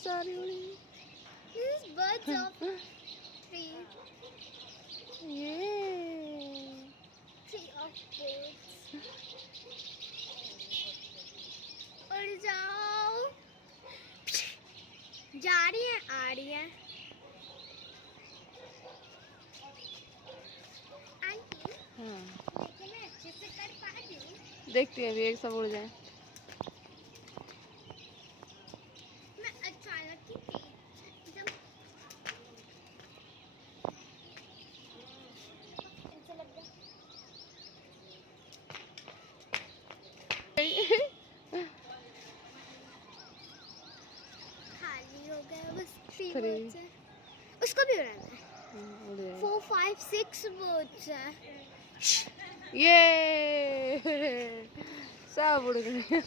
सारी उड़ी। These birds of tree. ये Tree of birds. उड़ जाओ। जा रही है, आ रही है। आंटी, हाँ, लेकिन मैं अच्छे से कर पा रही हूँ। देखती है अभी एक सब उड़ जाए। मैं अचानक ही थी जब ऐसा लग गया। खाली हो गया बस 3 Three. birds है। उसको भी उड़ाना है। उड़ जाए। 4, 5, 6 birds है। ये सब उड़ गए।